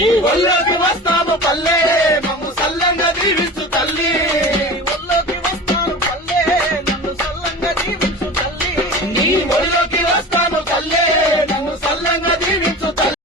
ఒళ్ళోకి వస్తాము పల్లె మమ్ము సల్లంగా దీవించు తల్లి. ఒళ్ళోకి వస్తాను పల్లె నన్ను సల్లంగా దీవించు తల్లి. నీ ఒడిలో